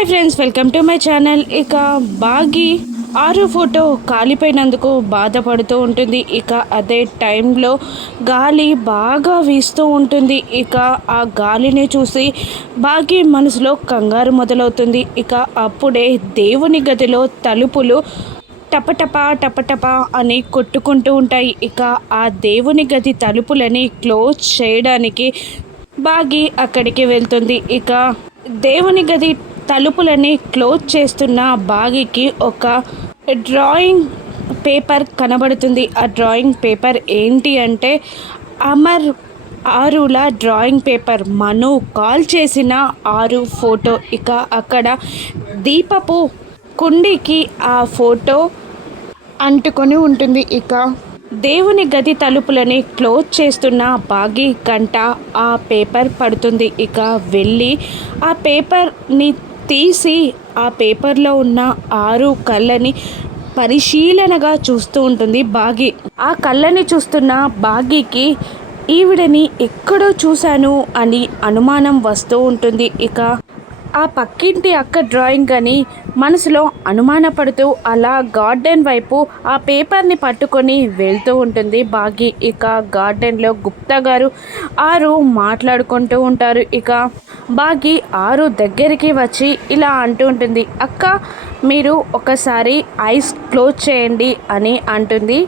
Hi friends welcome to my channel. ఇక బాగి ఆరు ఫోటో కాలిపోయినందుకు బాధపడుతూ ఉంటుంది. ఇక అదే టైంలో గాలి బాగా వీస్తూ ఉంటుంది. ఇక ఆ గాలిని చూసి బాగి మనసులో కంగారు మొదలవుతుంది. ఇక అప్పుడే దేవుని గదిలో తలుపులు టపటప టపటప అని కొట్టుకుంటూ ఉంటాయి. ఇక ఆ దేవుని గది తలుపులని క్లోజ్ చేయడానికి బాగి అక్కడికి వెళ్తుంది. ఇక దేవుని గది తలుపులని క్లోజ్ చేస్తున్న బాగికి ఒక డ్రాయింగ్ పేపర్ కనబడుతుంది. ఆ డ్రాయింగ్ పేపర్ ఏంటి అంటే అమర్ ఆరుల డ్రాయింగ్ పేపర్. మను కాల్ చేసిన ఆరు ఫోటో. ఇక అక్కడ దీపపు కుండీకి ఆ ఫోటో అంటుకొని ఉంటుంది. ఇక దేవుని గది తలుపులని క్లోజ్ చేస్తున్న బాగి గంట ఆ పేపర్ పడుతుంది. ఇక వెళ్ళి ఆ పేపర్ని తీసి ఆ పేపర్లో ఉన్న ఆరు కళ్ళని పరిశీలనగా చూస్తూ ఉంటుంది బాగి. ఆ కళ్ళని చూస్తున్న బాగికి ఈవిడని ఎక్కడో చూశాను అని అనుమానం వస్తూ ఉంటుంది. ఇక ఆ పక్కింటి అక్క డ్రాయింగ్ అని మనసులో అనుమానపడుతూ అలా గార్డెన్ వైపు ఆ పేపర్ని పట్టుకొని వెళ్తూ ఉంటుంది బాగి ఇక గార్డెన్లో గుప్తా గారు ఆరు మాట్లాడుకుంటూ ఉంటారు. ఇక బాగి ఆరు దగ్గరికి వచ్చి ఇలా అంటూ ఉంటుంది అక్క మీరు ఒకసారి ఐస్ క్లోజ్ చేయండి అని అంటుంది.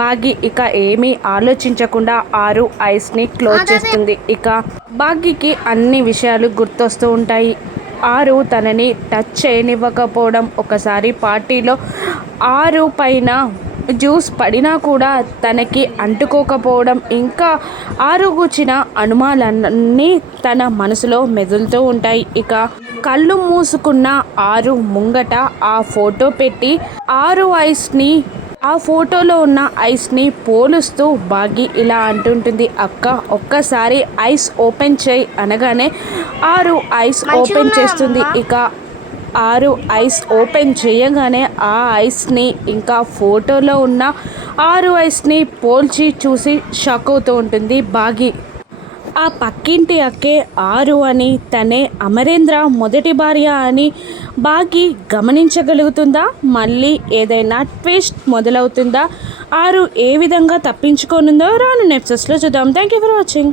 బాగి ఇక ఏమీ ఆలోచించకుండా ఆరు ఐస్ని క్లోజ్ చేస్తుంది. ఇక బాగికి అన్ని విషయాలు గుర్తొస్తూ ఉంటాయి. ఆరు తనని టచ్ చేయనివ్వకపోవడం ఒకసారి పార్టీలో ఆరు పైన జ్యూస్ పడినా కూడా తనకి అంటుకోకపోవడం ఇంకా ఆరు కూర్చిన అనుమానాలన్నీ తన మనసులో మెదులుతూ ఉంటాయి. ఇక కళ్ళు మూసుకున్న ఆరు ముంగట ఆ ఫోటో పెట్టి ఆరు ఐస్ని ఆ ఫోటోలో ఉన్న ఐస్ని పోలుస్తూ బాగి ఇలా అంటుంటుంది అక్క ఒక్కసారి ఐస్ ఓపెన్ చేయి అనగానే ఆరు ఐస్ ఓపెన్ చేస్తుంది. ఇక ఆరు ఐస్ ఓపెన్ చేయగానే ఆ ఐస్ని ఇంకా ఫోటోలో ఉన్న ఆరు ఐస్ని పోల్చి చూసి షాక్ అవుతూ ఉంటుంది బాగి. ఆ పక్కింటి అక్కే ఆరు అని తనే అమరేంద్ర మొదటి భార్య అని బాగి గమనించగలుగుతుందా? మళ్ళీ ఏదైనా ట్విస్ట్ మొదలవుతుందా? ఆరు ఏ విధంగా తప్పించుకోనుందో రాను నెప్సెస్లో చూద్దాం. Thank you for watching